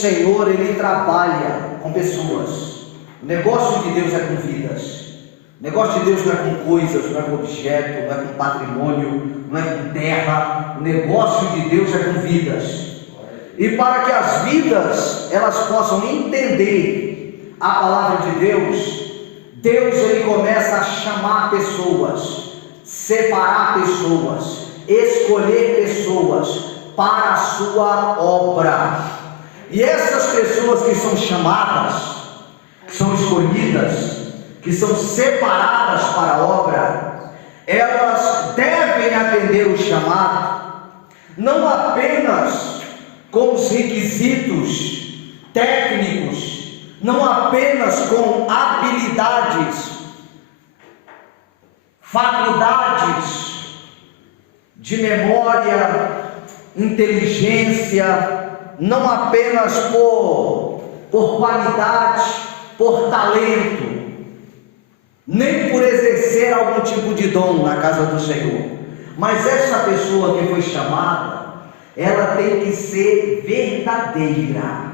Senhor, Ele trabalha com pessoas. O negócio de Deus é com vidas. O negócio de Deus não é com coisas, não é com objeto, não é com patrimônio, não é com terra. O negócio de Deus é com vidas. E para que as vidas elas possam entender a palavra de Deus, Deus ele começa a chamar pessoas, separar pessoas, escolher pessoas para a sua obra. E essas pessoas que são chamadas, que são escolhidas, que são separadas para a obra, elas devem atender o chamado, não apenas com os requisitos técnicos, não apenas com habilidades, faculdades de memória, inteligência, não apenas por qualidade, por talento, nem por exercer algum tipo de dom na casa do Senhor, mas essa pessoa que foi chamada, ela tem que ser verdadeira,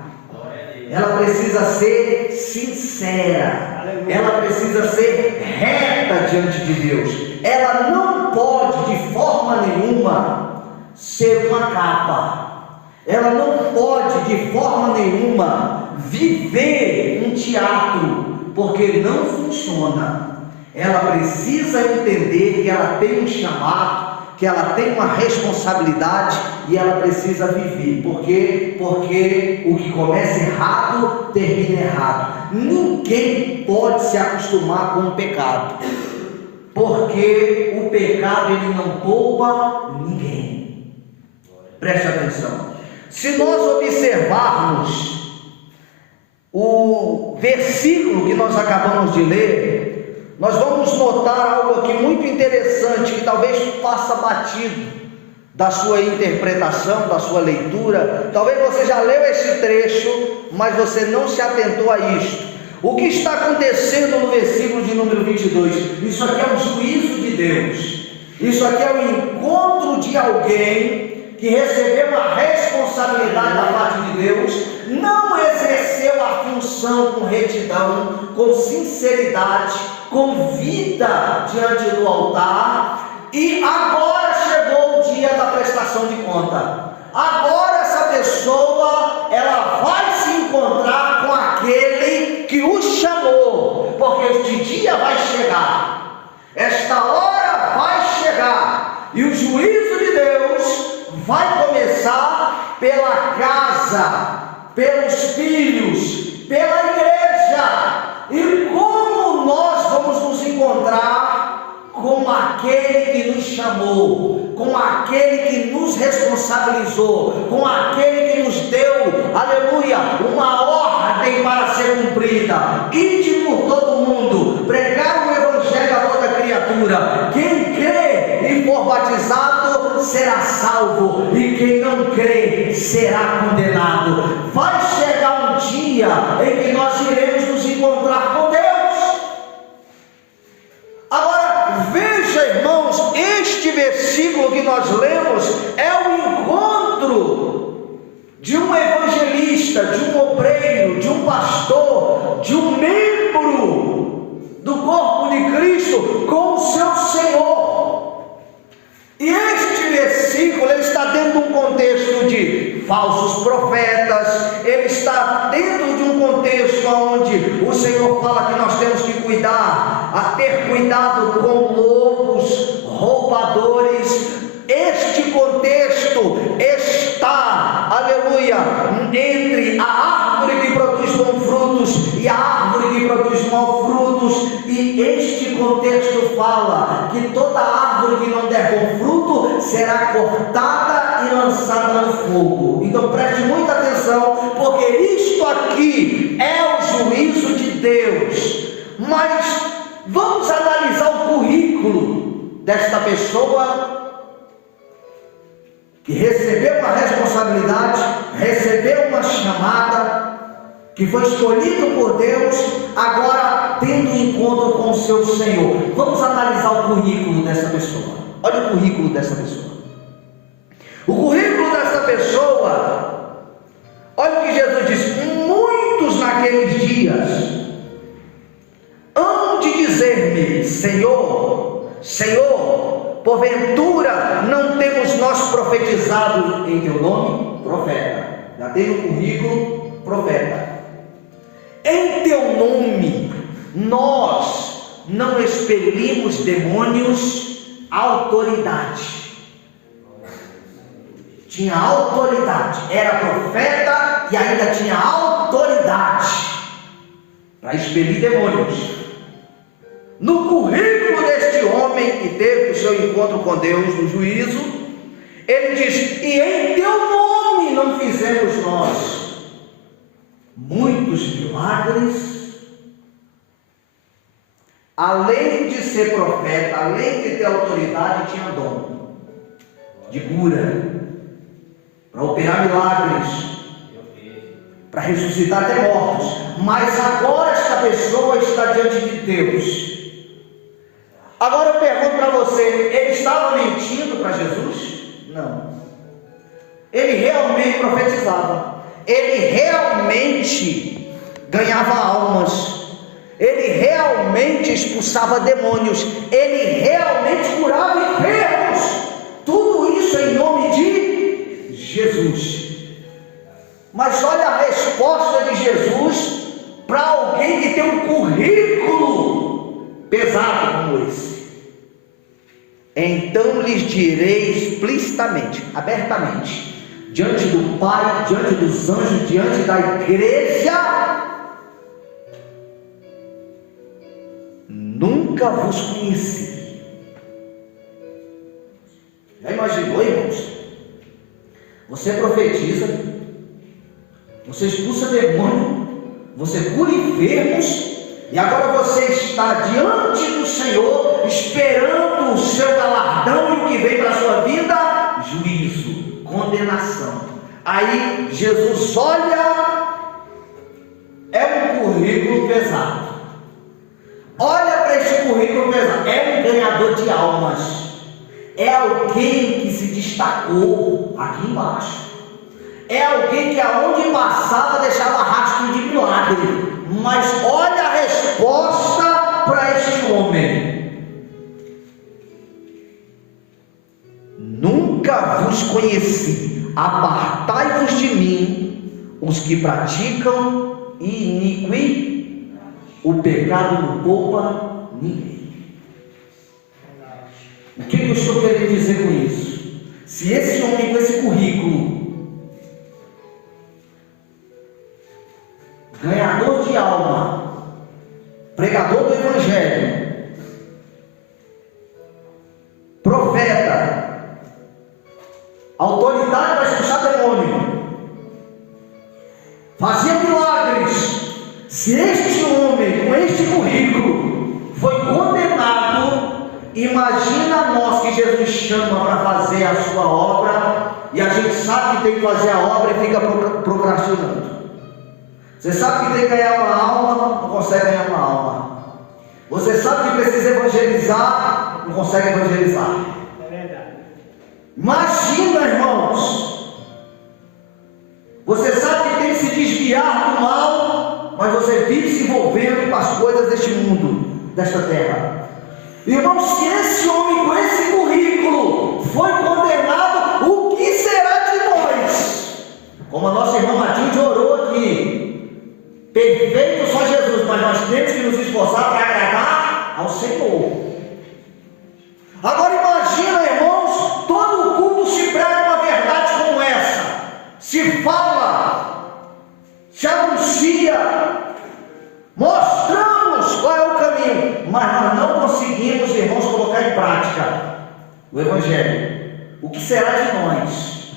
ela precisa ser sincera, ela precisa ser reta diante de Deus, ela não pode de forma nenhuma ser uma capa, ela não pode de forma nenhuma viver um teatro, porque não funciona. Ela precisa entender que ela tem um chamado, que ela tem uma responsabilidade e ela precisa viver. Porque o que começa errado termina errado. Ninguém pode se acostumar com o pecado, porque o pecado ele não poupa ninguém. Preste atenção. Se nós observarmos o versículo que nós acabamos de ler, nós vamos notar algo aqui muito interessante, que talvez passa batido da sua interpretação, da sua leitura. Talvez você já leu esse trecho, mas você não se atentou a isto. O que está acontecendo no versículo de número 22? Isso aqui é o juízo de Deus. Isso aqui é o encontro de alguém que recebeu a responsabilidade da parte de Deus, não exerceu a função com retidão, com sinceridade, com vida diante do altar, e agora chegou o dia da prestação de conta. Agora essa pessoa, ela vai se encontrar com aquele que o chamou, porque este dia vai chegar, esta hora vai chegar, e o juízo de Deus vai começar pela casa, pelos filhos, pela igreja. E como nós vamos nos encontrar com aquele que nos chamou, com aquele que nos responsabilizou, com aquele que nos deu, aleluia, uma ordem para ser cumprida: ide por todo mundo, pregar o evangelho a toda criatura. Quem crê e for batizado será salvo, e quem não crê será condenado. Vai chegar um dia em que nós iremos nos encontrar com Deus. Agora veja, irmãos, este versículo que nós lemos é o encontro de um evangelista, de um obreiro, de um pastor, de um membro do corpo de Cristo com o seu Senhor. E este versículo ele está dentro de um contexto de falsos profetas, ele está dentro de um contexto onde o Senhor fala que nós temos que cuidar, a ter cuidado com lobos, roubadores. Este contexto está, aleluia, entre a árvore que produz bons frutos e a árvore que produz maus frutos, e este contexto fala que toda árvore que não der bom fruto será cortada e lançada no fogo. Então preste muita atenção, porque isto aqui é o juízo de Deus. Mas vamos analisar o currículo desta pessoa que recebeu uma responsabilidade, recebeu uma chamada, que foi escolhido por Deus, agora tendo um encontro com o seu Senhor. Vamos analisar o currículo dessa pessoa. Olha o currículo dessa pessoa. O currículo dessa pessoa, olha o que Jesus disse: naqueles dias hão de dizer-me: Senhor, Senhor, porventura não temos nós profetizado em teu nome? Profeta, já tem no currículo, profeta. Em teu nome nós não expelimos demônios, autoridade. Tinha autoridade, era profeta e ainda tinha autoridade para expelir demônios. No currículo deste homem que teve o seu encontro com Deus no juízo, ele diz: e em teu nome não fizemos nós muitos milagres. Além de ser profeta, além de ter autoridade, tinha dom de cura, para operar milagres, para ressuscitar até mortos. Mas agora esta pessoa está diante de Deus. Agora eu pergunto para você: ele estava mentindo para Jesus? Não. Ele realmente profetizava, ele realmente ganhava almas, ele realmente expulsava demônios, ele realmente curava enfermos. Tudo isso em nome de Jesus. Mas olha a resposta de Jesus para alguém que tem um currículo pesado como esse. Então lhes direi explicitamente, abertamente, diante do Pai, diante dos anjos, diante da igreja: nunca vos conheci. Já imaginou, irmãos? Você profetiza, você expulsa demônio, você cura enfermos, e agora você está diante do Senhor, esperando o seu galardão, e o que vem para a sua vida? Juízo, condenação. Aí Jesus olha, é um currículo pesado. Olha para esse currículo pesado, é um ganhador de almas, é alguém que se destacou aqui embaixo, é alguém que aonde passava deixava rastro de milagre. Mas olha a resposta para este homem: nunca vos conheci, apartai-vos de mim, os que praticam iniquidade. O pecado não poupa ninguém. O que eu estou querendo dizer com isso? Se esse homem com esse currículo, ganhador de alma, pregador do Evangelho, profeta, autoridade para expulsar demônio, fazia milagres, se este homem com este currículo foi condenado, imagina nós que Jesus chama para fazer a sua obra, e a gente sabe que tem que fazer a obra e fica procrastinando. Você sabe que tem que ganhar uma alma, não consegue ganhar uma alma. Você sabe que precisa evangelizar, não consegue evangelizar. É verdade. Imagina, irmãos, você sabe que tem que se desviar do mal, mas você vive se envolvendo com as coisas deste mundo, desta terra. Irmãos, se esse homem com esse currículo foi condenado, o que será de nós? Como a nossa irmã Matilde orou aqui: perfeito só Jesus, mas nós temos que nos esforçar para agradar ao Senhor. Agora imagina, irmãos, todo o culto se prega uma verdade como essa, se fala, se anuncia, mostramos qual é o caminho, mas nós não conseguimos, irmãos, colocar em prática o Evangelho. O que será de nós?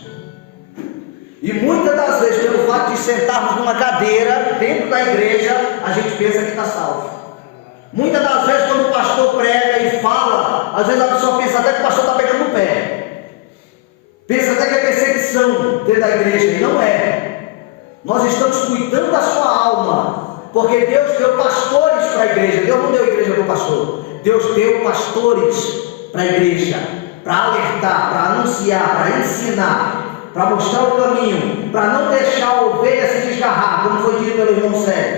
E muitas das vezes, pelo fato de sentarmos numa cadeira dentro da igreja, a gente pensa que está salvo. Muitas das vezes, quando o pastor prega e fala, às vezes a pessoa pensa até que o pastor está pegando no pé, pensa até que é perseguição dentro da igreja, e não é. Nós estamos cuidando da sua alma, porque Deus deu pastores para a igreja. Deus não deu igreja para o pastor, Deus deu pastores para a igreja, para alertar, para anunciar, para ensinar, para mostrar o caminho, para não deixar a ovelha se desgarrar, como foi dito pelo irmão Sérgio.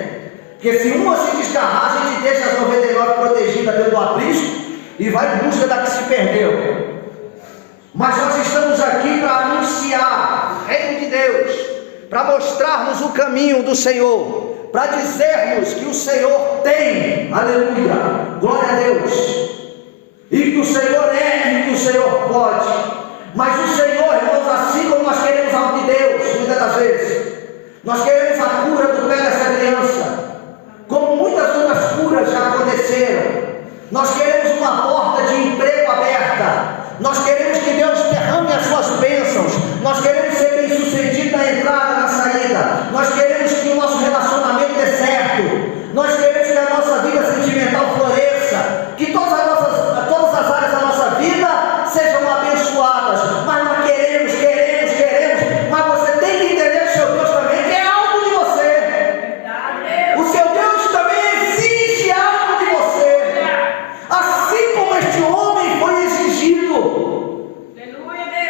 Porque se uma se desgarrar, a gente deixa as 99 protegidas dentro do aprisco e vai em busca da que se perdeu. Mas nós estamos aqui para anunciar o reino de Deus, para mostrarmos o caminho do Senhor, para dizermos que o Senhor tem, aleluia, glória a Deus, e que o Senhor é e que o Senhor pode. Mas o Senhor, irmãos, assim como nós queremos algo de Deus, muitas das vezes, nós queremos a cura do pé dessa criança, como muitas outras curas já aconteceram. Nós queremos uma porta de emprego aberta, nós queremos que Deus derrame as suas bênçãos, nós queremos ser bem sucedido na entrada e na saída, nós queremos que o nosso relacionamento dê certo, nós queremos que a nossa vida sentimental floresça, que todas as áreas da nossa vida sejam abençoadas. Mas nós queremos, mas você tem que entender que o seu Deus também quer algo de você. O seu Deus também exige algo de você, assim como este homem foi exigido.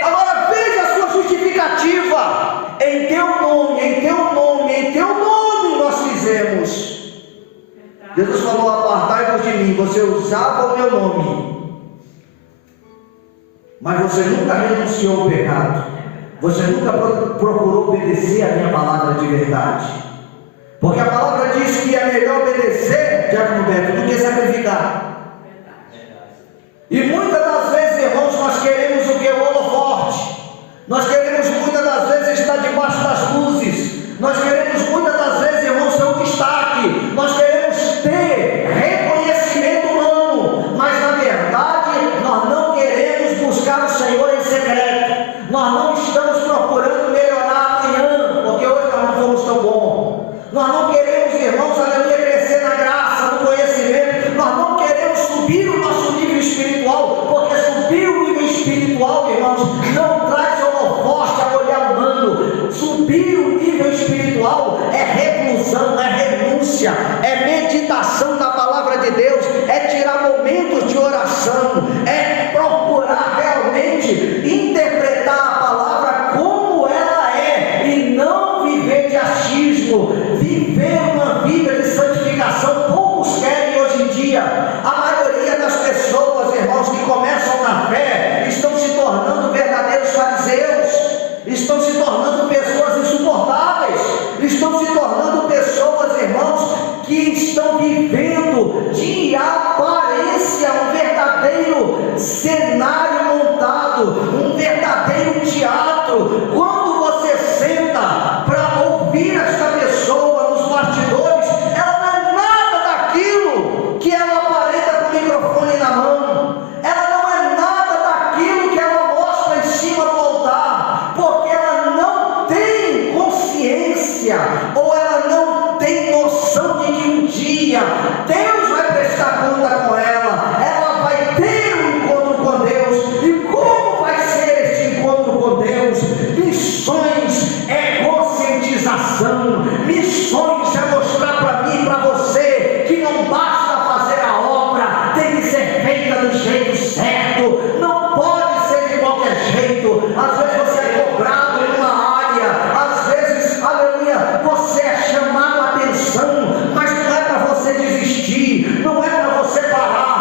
Agora veja a sua justificativa: em teu nome nós fizemos. Jesus falou: apartai-vos de mim. Você usava o meu nome, mas você nunca renunciou ao pecado, você nunca procurou obedecer a minha palavra de verdade, porque a palavra diz que é melhor obedecer, Diácono Beto, do que sacrificar. E muitas das vezes, irmãos, nós queremos o que? O holofote. Nós queremos muitas das vezes estar debaixo das luzes. Nós queremos muitas das vezes, irmãos, ser um destaque. Nós queremos ter reconhecimento humano, mas na verdade nós não queremos buscar o Senhor em secreto. Nós não estamos procurando melhorar amanhã, porque hoje nós não fomos tão bons. Nós não queremos, irmãos, aleluia, crescer na graça, no conhecimento. Nós não queremos subir o nosso nível espiritual, porque subir o nível espiritual, irmãos, não traz holofote a olhar humano. Subir o nível espiritual é reclusão, é renúncia, é meditação na palavra de Deus, é tirar momentos de oração, é procurar realmente interpretar a palavra como ela é, e não viver de achismo, viver uma vida de santificação. Poucos querem hoje em dia. A maioria das pessoas, irmãos, que começam na fé, estão se tornando verdadeiros fariseus, estão se tornando pessoas insuportáveis, estão se tornando pessoas, irmãos, que estão vivendo de aparência, um verdadeiro cenário montado, um verdadeiro teatro. Quando você senta para ouvir esta pessoa nos bastidores, ela não é nada daquilo que ela aparenta com o microfone na mão, ela não é nada daquilo que ela mostra em cima do altar, porque ela não tem consciência, ou ela não tem noção de que um dia Deus vai prestar conta com ela vai ter um encontro com Deus. E como vai ser esse encontro com Deus? Missões é conscientização, missões é mostrar para mim e para você que não basta fazer a obra, tem que ser feita do jeito certo, não pode ser de qualquer jeito. Às vezes você é cobrado em uma área, às vezes, aleluia, você é chamado a atenção, mas não é para você desistir, não é para você parar.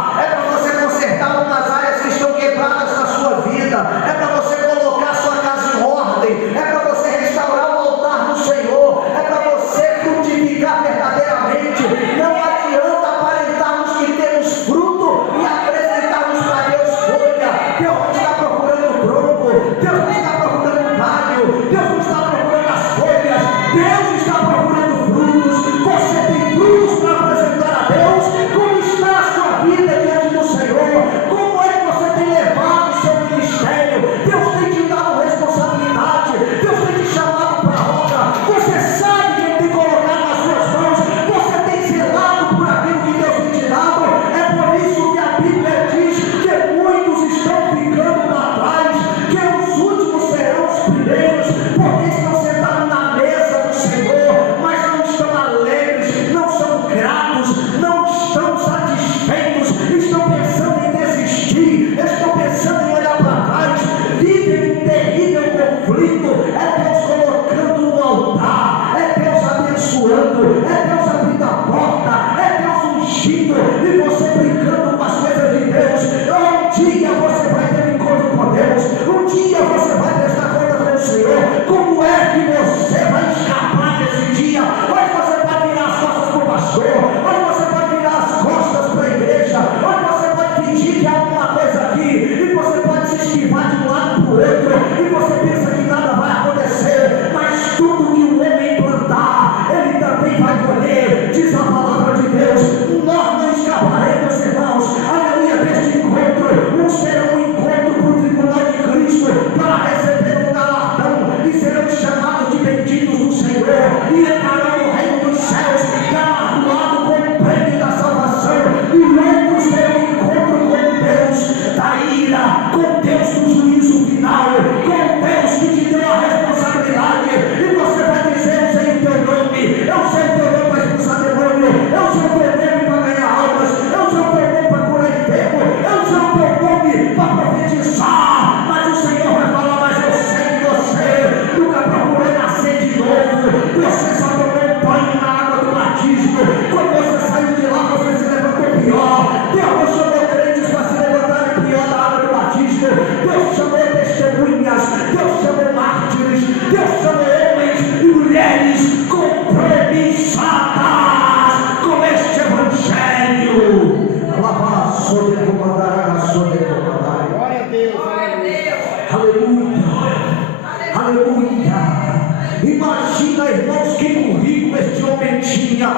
dia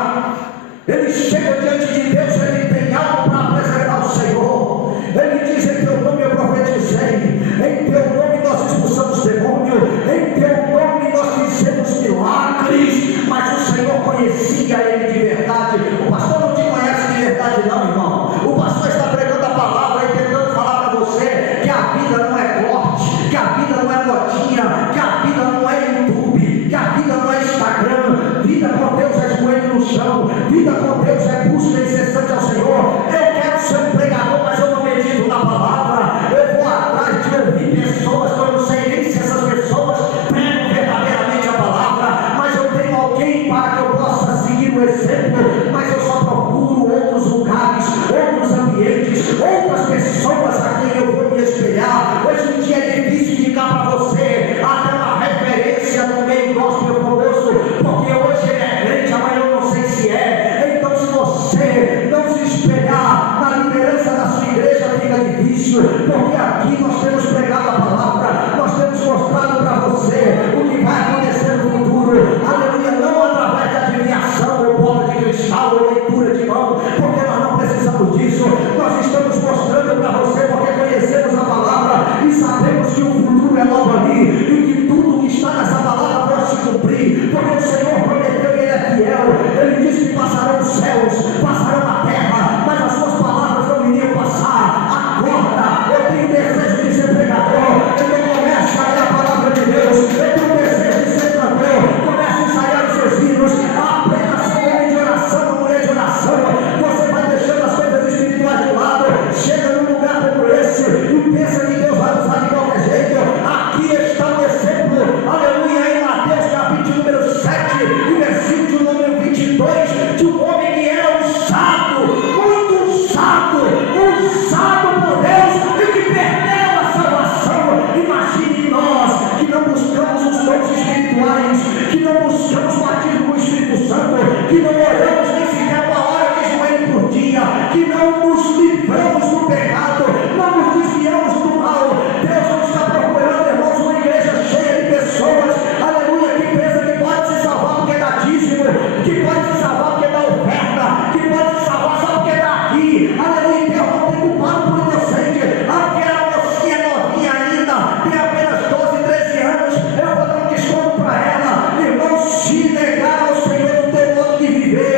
ele chega diante de Deus, ele tem algo para apresentar ao Senhor. Ele diz: em teu nome eu profetizei, em teu nome nós expulsamos demônio, em teu nome nós fizemos milagres. Mas o Senhor conhecia ele de verdade. O pastor não te conhece de verdade não, irmão. O pastor está pregando a palavra e tentando falar para você que a vida não é corte, que a vida não é modinha, que a vida não é YouTube, que a vida não é Instagram. Vida com Deus é joelho no chão, vida com Deus é busca incessante ao Senhor. Eu quero ser um pregador, mas eu não medito na palavra. Eu vou atrás de ouvir pessoas que eu não sei nem se essas pessoas pregam verdadeiramente a palavra, mas eu tenho alguém para que eu possa seguir o exemplo. Mas eu só procuro outros lugares, outros ambientes, outras pessoas a quem eu vou me espelhar. Hoje em dia é difícil indicar para você até uma referência no meio gospel famoso, porque hoje ele é crente, amanhã eu não sei se é. Então, se você não se espelhar na liderança da sua igreja, fica difícil, porque aqui nós temos pregado a palavra, nós temos mostrado para você o que vai acontecer no futuro. Aleluia, não através de adivinhação ou bola de cristal ou leitura de mão, porque nós não precisamos disso. Nós estamos mostrando para você porque conhecemos a palavra e sabemos que o futuro é logo ali, e que tudo que está nessa palavra pode se cumprir, porque o Senhor prometeu e ele é fiel. Ele disse que passarão os céus, passarão a terra, mas as suas palavras não iriam passar. Acorda, eu tenho desejo de ser pregador, então comece a ler a palavra de Deus. Eu tenho desejo de ser cantor, comece a ensaiar os seus hinos, aprenda a ser homem de oração, mulher de oração. Você vai deixando as coisas espirituais de lado, chega num lugar como esse e pensa que Deus vai usar de qualquer jeito. Aqui está o exemplo, aleluia, em Mateus capítulo número 7 e versículo número 22, de um homem que era usado, muito usado por Deus, e que perdeu a salvação. Imagine nós que não buscamos os dons espirituais, que não buscamos batismo com o Espírito Santo, que não oramos nem sequer uma hora de joelho por dia, que não nos livramos do pecado, não nos desviamos do mal. Deus não está procurando, irmãos, uma igreja cheia de pessoas, aleluia, que pensa que pode se salvar porque dá dízimo, que pode se salvar porque dá oferta, que pode se salvar só porque dá aqui, aleluia. Deus não tem culpado por inocente. Aquela mocinha novinha ainda, tem apenas 12, 13 anos, eu vou dar um desconto para ela. Irmão, se negar ao Senhor o teu modo de viver,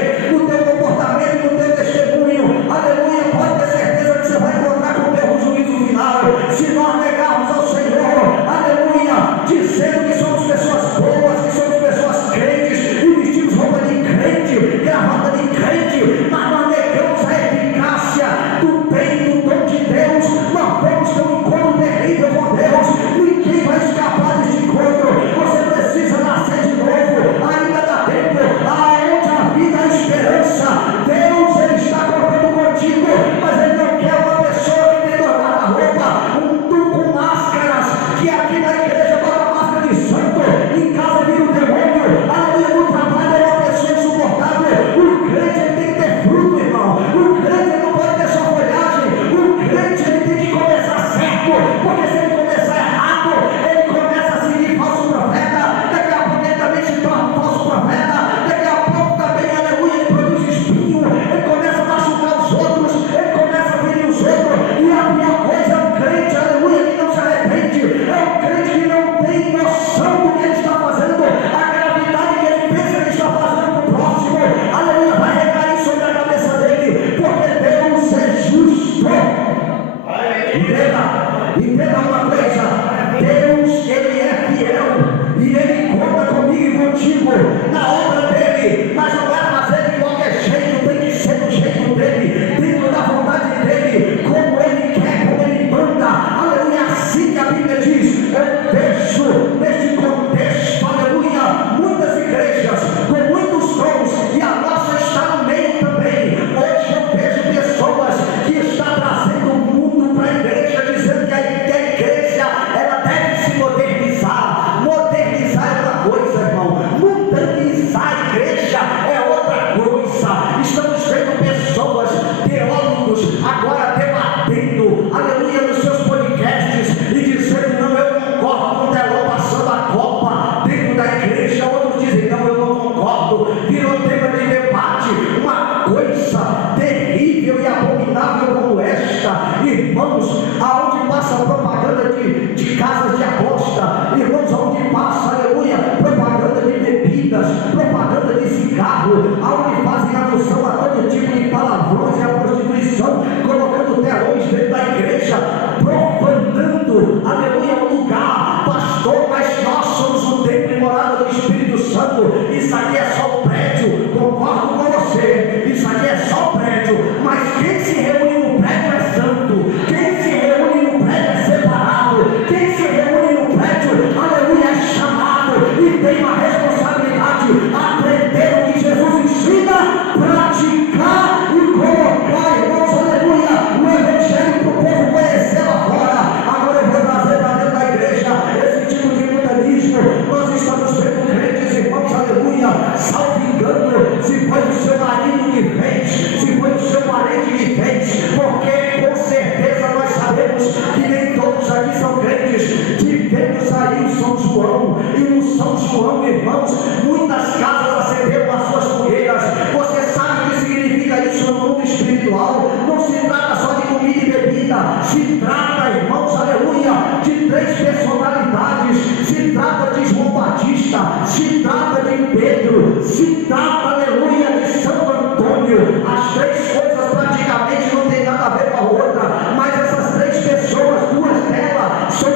irmãos, aonde passa propaganda de casas de aposta, irmãos, aonde passa, aleluia, propaganda de bebidas, propaganda de cigarro, aonde fazem alusão a todo tipo de palavrões e a prostituição, colocando telões dentro da igreja, profanando, aleluia, o lugar. Pastor, mas nós somos o templo e morada do Espírito Santo. Isso aqui é só o prédio. Concordo com você, isso aqui é só o prédio, mas quem se reúne no prédio é santo, quem se reúne no prédio é separado, quem se reúne no prédio, aleluia, é chamado e tem uma responsabilidade, aprender o que Jesus ensina, praticar e colocar, irmãos, aleluia, o evangelho para o povo conhecer lá fora. Agora eu vou trazer para dentro da igreja esse tipo de mundanismo. Nós estamos vendo crentes, irmãos, aleluia, salvo engano, se foi o seu marido que fez, se foi o seu parente que fez, porque com certeza nós sabemos que nem todos aqui são crentes. Tivemos aí o São João, e no São João, irmãos, muitas casas acenderam as suas fogueiras. Você sabe o que significa isso no mundo espiritual? Não se trata só de comida e bebida, se trata, irmãos, aleluia, de três personalidades, se trata de João Batista, se trata de Pedro, se trata, aleluia, de Santo Antônio. As três coisas praticamente não tem nada a ver com a outra, mas essas três pessoas, duas delas, são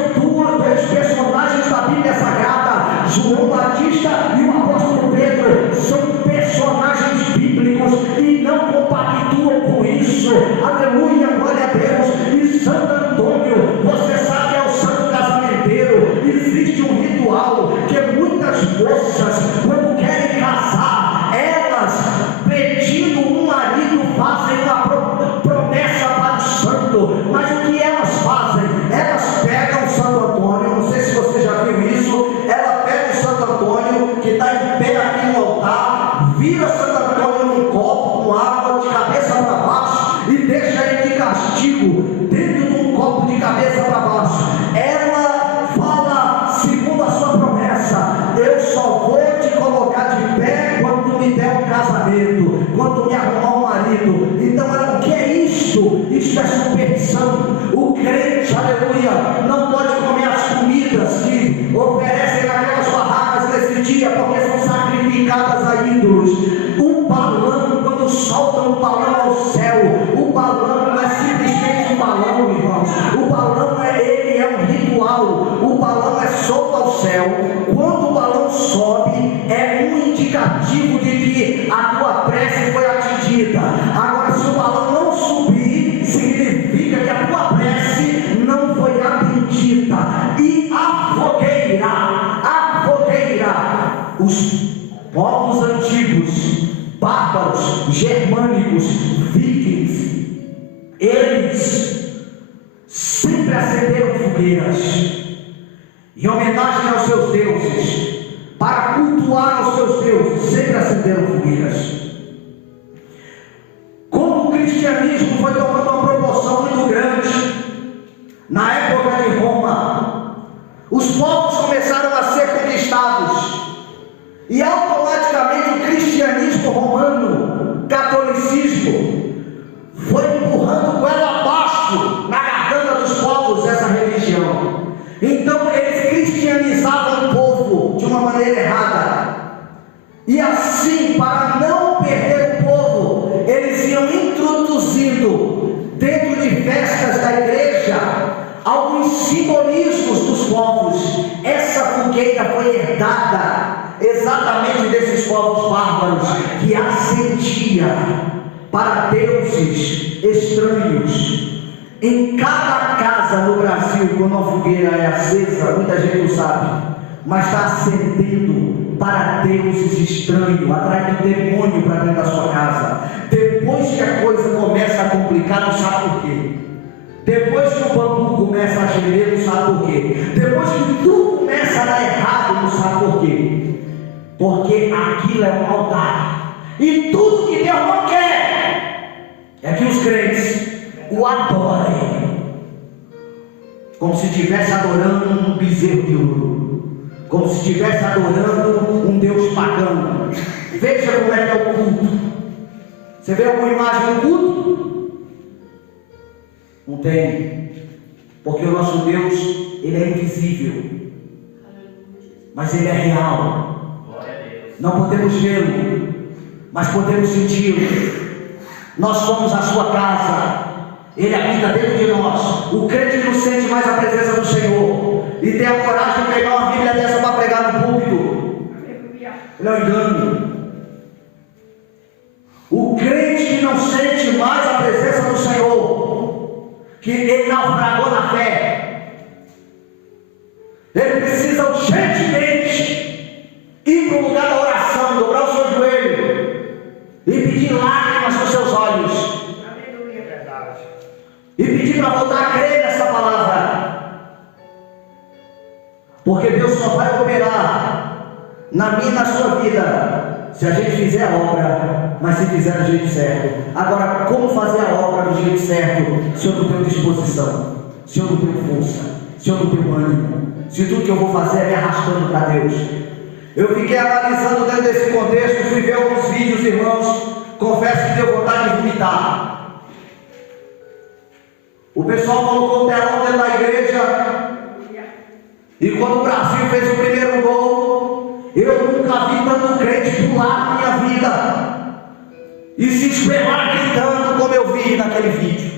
dois personagens da Bíblia Sagrada. João Batista e o apóstolo Pedro são personagens bíblicos e não compactuam com isso. Aleluia, glória a Deus. E Santo Antônio, você sabe, é o santo casamenteiro. Existe um ritual que muitas moças, quando querem casar, elas, pedindo um marido, fazem uma promessa para o santo. Mas o que elas fazem? Elas pegam o Santo Antônio, não sei se você já viu isso, ela pega o Santo Antônio, que está em pé aqui no altar, vira Santo Antônio num copo com água de cabeça para baixo e deixa ele de castigo dentro de um copo de cabeça para baixo. Ela fala, segundo a sua promessa, eu só vou te colocar de pé quando me der um casamento, quando me arrumar um marido. Então ela, o que é isso? Isso é superstição. O crente, aleluia, não pode comer as comidas que oferecem naquelas barracas nesse dia, porque são sacrificadas a ídolos. O balão, quando soltam o balão ao céu, o balão não é simplesmente um balão, irmãos. O balão ele é um ritual. O balão é solto ao céu. Quando o balão sobe, é um indicativo de que a tua prece foi atendida. Agora, se o balão não subir, significa que a tua prece não foi atendida. E a fogueira, os povos antigos, bárbaros, germânicos, vikings, eles sempre acenderam fogueiras em homenagem aos seus deuses, para cultuar aos seus deuses, sempre acenderam fogueiras. Como o cristianismo foi tomando uma proporção muito grande na época de Roma, os povos começaram a ser conquistados e automaticamente o cristianismo romano, catolicismo, foi empurrando goela abaixo na garganta dos povos essa religião. Então eles cristianizavam o povo de uma maneira errada, e assim, para não perder o povo, eles iam introduzindo dentro de festas da igreja alguns simbolismos dos povos. Essa fogueira foi herdada exatamente desses povos bárbaros, que acendia para deuses estranhos. Em cada casa no Brasil, quando a fogueira é acesa, muita gente não sabe, mas está acendendo para deuses estranhos, atraindo demônio para dentro da sua casa. Depois que a coisa começa a complicar, não sabe por quê. Depois que o bambu começa a gemer, não sabe por quê. Depois que tudo começa a dar errado, não sabe por quê. Porque aquilo é um altar, e tudo que Deus não quer é que os crentes o adorem, como se estivesse adorando um bezerro de ouro, como se estivesse adorando um Deus pagão. Veja como é que é o culto. Você vê alguma imagem do culto? Não tem. Porque o nosso Deus, Ele é invisível, mas Ele é real. Não podemos vê-lo, mas podemos senti-lo. Nós somos a sua casa, Ele habita dentro de nós. O crente não sente mais a presença do Senhor e tem a coragem de pegar uma Bíblia dessa para pregar no púlpito. Ele é um engano. O crente que não sente mais a presença do Senhor, que ele naufragou na fé, ele precisa urgentemente ir para o lugar da oração, dobrar o seu joelho e pedir lágrimas nos seus olhos. E pedir para voltar a crer nessa palavra. Porque Deus só vai operar na minha e na sua vida se a gente fizer a obra, mas se fizer do jeito certo. Agora, como fazer a obra do jeito certo se eu não tenho disposição, se eu não tenho força, se eu não tenho ânimo, se tudo que eu vou fazer é me arrastando para Deus? Eu fiquei analisando dentro desse contexto, fui ver alguns vídeos, irmãos, confesso que deu vontade de vomitar. O pessoal colocou o telão dentro da igreja, e quando o Brasil fez o primeiro gol, eu nunca vi tanto crente pular na minha vida e se espelar gritando como eu vi naquele vídeo.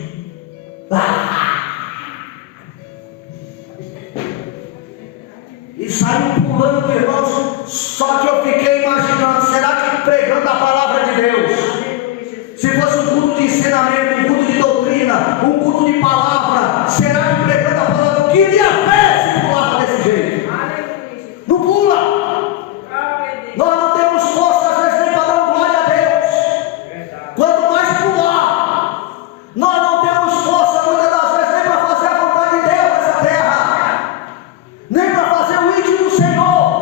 E saiu pulando, irmãos. Só que eu fiquei imaginando, será que pregando a palavra de Deus, se fosse um culto de ensinamento, um culto de doutrina, um culto de palavra, será que pregando a palavra eu queria ver se pulava desse jeito? Não pula. Nós não temos força às vezes nem para dar glória a Deus. Quanto mais pular, nós não temos força muitas das vezes nem para fazer a vontade de Deus nessa terra, nem para fazer o íntimo do Senhor.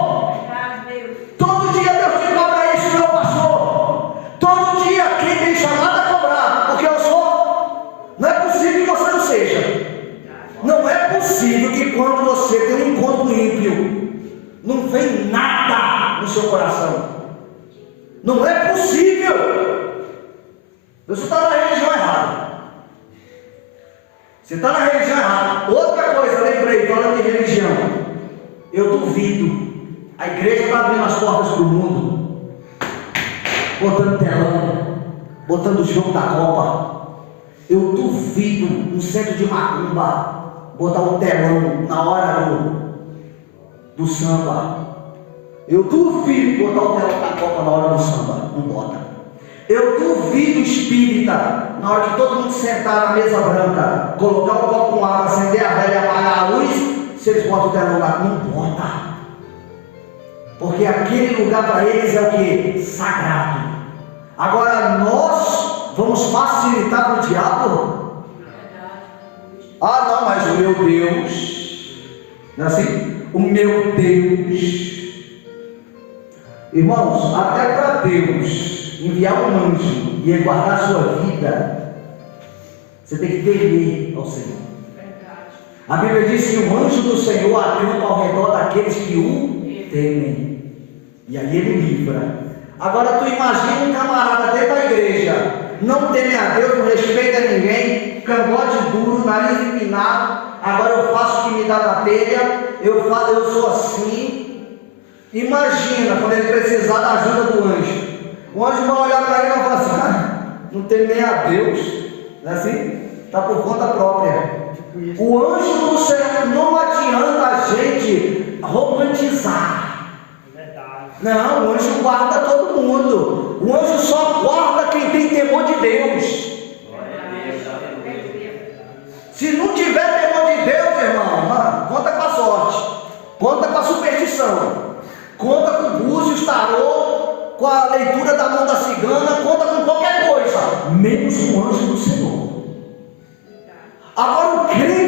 Todo dia Deus te cobra isso, meu pastor. Todo dia quem tem chamado a cobrar, porque eu sou. Não é possível que você não seja. Não é possível que quando você tem um encontro ímpio, não vem nada no seu coração. Não é possível. Você está na religião errada. Você está na religião errada. Outra coisa, lembrei, falando de religião, eu duvido. A igreja está abrindo as portas para o mundo, botando telão, botando o jogo da Copa. Eu duvido um centro de macumba botar um telão na hora do samba. Eu duvido botar o telão da Copa na hora do samba. Não bota. Eu duvido espírita, na hora que todo mundo sentar na mesa branca, colocar um copo com água, acender a vela e apagar a luz, se eles botam o telão lá. Não bota. Porque aquele lugar para eles é o que? Sagrado. Agora nós vamos facilitar para o diabo? Ah não, mas o meu Deus, não é assim? O meu Deus. Irmãos, até para Deus enviar um anjo e guardar a sua vida, você tem que temer ao Senhor. A Bíblia diz que o anjo do Senhor acampa ao redor daqueles que o temem. E aí ele livra. Agora tu imagina um camarada dentro da igreja, não teme a Deus, não respeita ninguém, cangote duro, nariz empinado, agora eu faço o que me dá na telha, eu sou assim. Imagina quando ele precisar da ajuda do anjo. O anjo vai olhar para ele e vai falar assim, não tem nem a Deus, não é assim? Está por conta própria. O anjo do Senhor, não adianta a gente romantizar. Não, o anjo guarda todo mundo. O anjo só guarda quem tem temor de Deus. Se não tiver temor de Deus, irmão, conta com a sorte, conta com a superstição, conta com o búzios, tarô, com a leitura da mão da cigana, conta